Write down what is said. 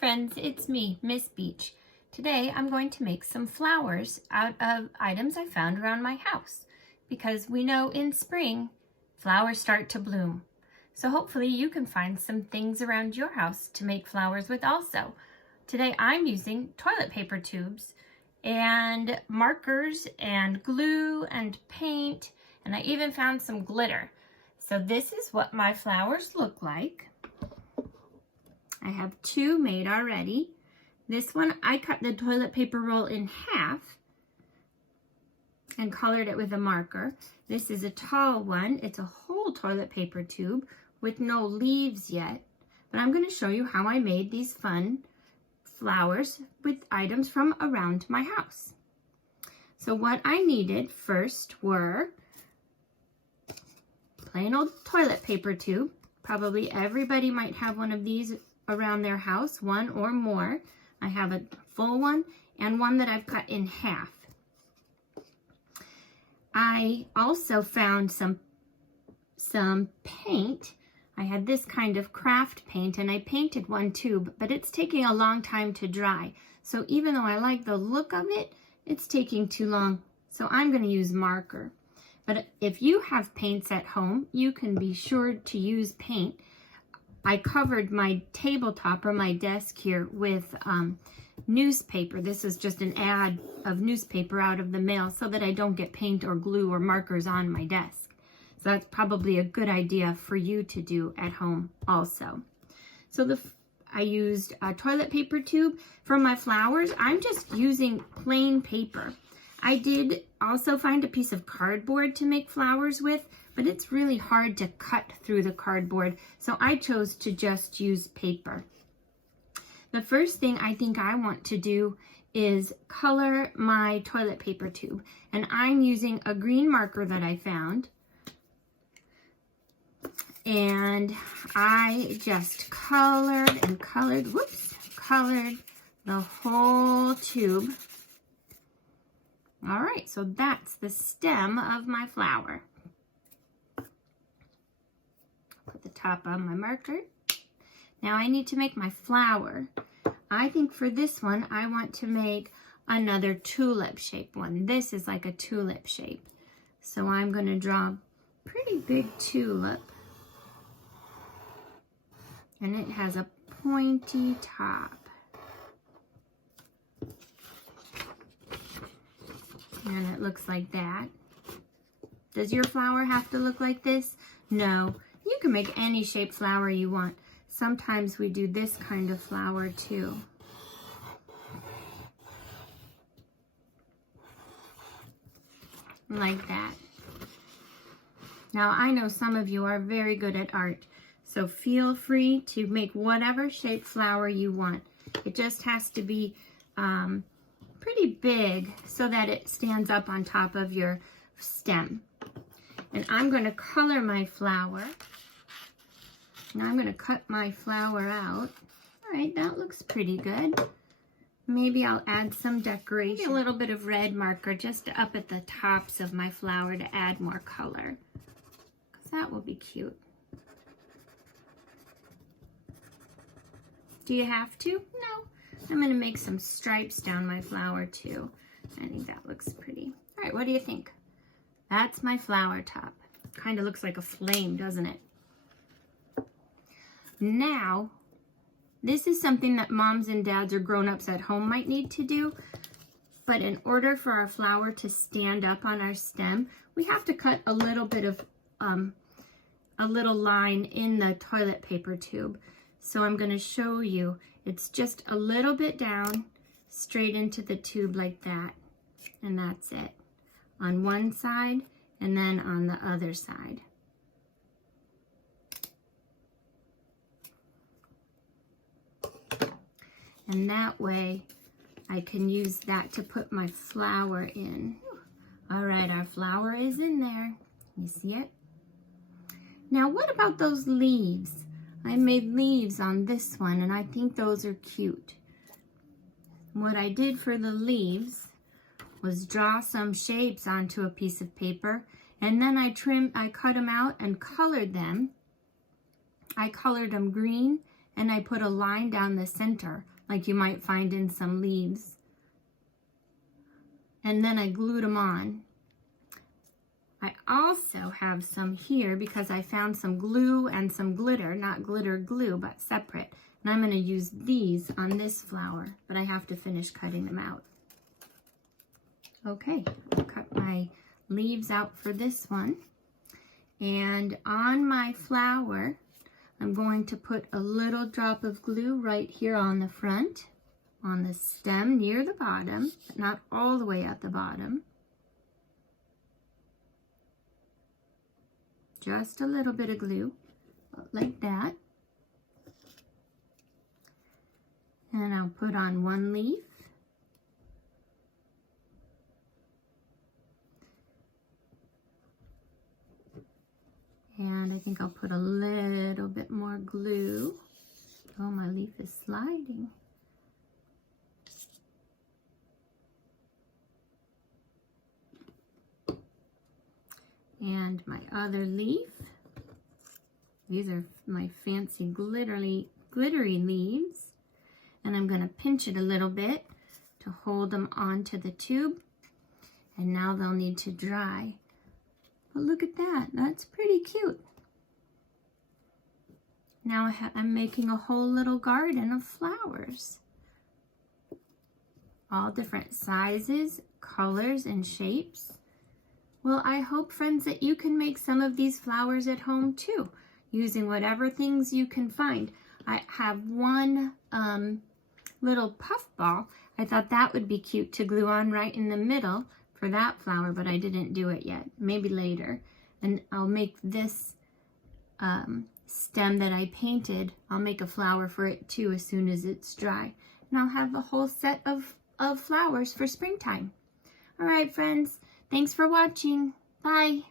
friends, it's me, Miss Beech. Today I'm going to make some flowers out of items I found around my house because we know in spring flowers start to bloom. So hopefully you can find some things around your house to make flowers with also. Today I'm using toilet paper tubes and markers and glue and paint, and I even found some glitter. So this is what my flowers look like. I have two made already. This one, I cut the toilet paper roll in half and colored it with a marker. This is a tall one. It's a whole toilet paper tube with no leaves yet. But I'm going to show you how I made these fun flowers with items from around my house. So what I needed first were plain old toilet paper tube. Probably everybody might have one of these around their house, one or more. I have a full one and one that I've cut in half. I also found some paint. I had this kind of craft paint and I painted one tube, but it's taking a long time to dry. So even though I like the look of it, it's taking too long. So I'm going to use marker. But if you have paints at home, you can be sure to use paint. I covered my tabletop or my desk here with newspaper. This is just an ad of newspaper out of the mail so that I don't get paint or glue or markers on my desk. So that's probably a good idea for you to do at home also. So I used a toilet paper tube. For my flowers, I'm just using plain paper. I did also find a piece of cardboard to make flowers with, but it's really hard to cut through the cardboard, so I chose to just use paper. The first thing I think I want to do is color my toilet paper tube, and I'm using a green marker that I found, and I just colored and colored the whole tube. All right, so that's the stem of my flower. Put the top on my marker. Now I need to make my flower. I think for this one, I want to make another tulip shape one. This is like a tulip shape. So I'm going to draw a pretty big tulip. And it has a pointy top. And it looks like that. Does your flower have to look like this? No. You can make any shaped flower you want. Sometimes we do this kind of flower too. Like that. Now I know some of you are very good at art, so feel free to make whatever shaped flower you want. It just has to be pretty big so that it stands up on top of your stem. And I'm going to color my flower. Now I'm going to cut my flower out. All right, that looks pretty good. Maybe I'll add some decoration. Maybe a little bit of red marker just up at the tops of my flower to add more color, because that will be cute. Do you have to? No. I'm going to make some stripes down my flower too. I think that looks pretty. All right, what do you think? That's my flower top. Kind of looks like a flame, doesn't it? Now, this is something that moms and dads or grown-ups at home might need to do. But in order for our flower to stand up on our stem, we have to cut a little bit of a little line in the toilet paper tube. So I'm going to show you. It's just a little bit down, straight into the tube like that. And that's it. On one side and then on the other side. And that way I can use that to put my flower in. All right, our flower is in there. You see it? Now what about those leaves? I made leaves on this one, and I think those are cute. What I did for the leaves was draw some shapes onto a piece of paper, and then I cut them out and colored them. I colored them green and I put a line down the center like you might find in some leaves. And then I glued them on. I also have some here because I found some glue and some glitter, not glitter glue, but separate. And I'm going to use these on this flower, but I have to finish cutting them out. Okay, I'll cut my leaves out for this one. And on my flower, I'm going to put a little drop of glue right here on the front, on the stem near the bottom, but not all the way at the bottom. Just a little bit of glue, like that. And I'll put on one leaf. And I think I'll put a little bit more glue. Oh, my leaf is sliding. And my other leaf. These are my fancy glittery leaves. And I'm going to pinch it a little bit to hold them onto the tube. And now they'll need to dry. But look at that, that's pretty cute. Now I'm making a whole little garden of flowers. All different sizes, colors, and shapes. Well, I hope, friends, that you can make some of these flowers at home too, using whatever things you can find. I have one little puff ball. I thought that would be cute to glue on right in the middle for that flower, but I didn't do it yet. Maybe later. And I'll make this stem that I painted, I'll make a flower for it too as soon as it's dry. And I'll have a whole set of flowers for springtime. All right, friends. Thanks for watching. Bye.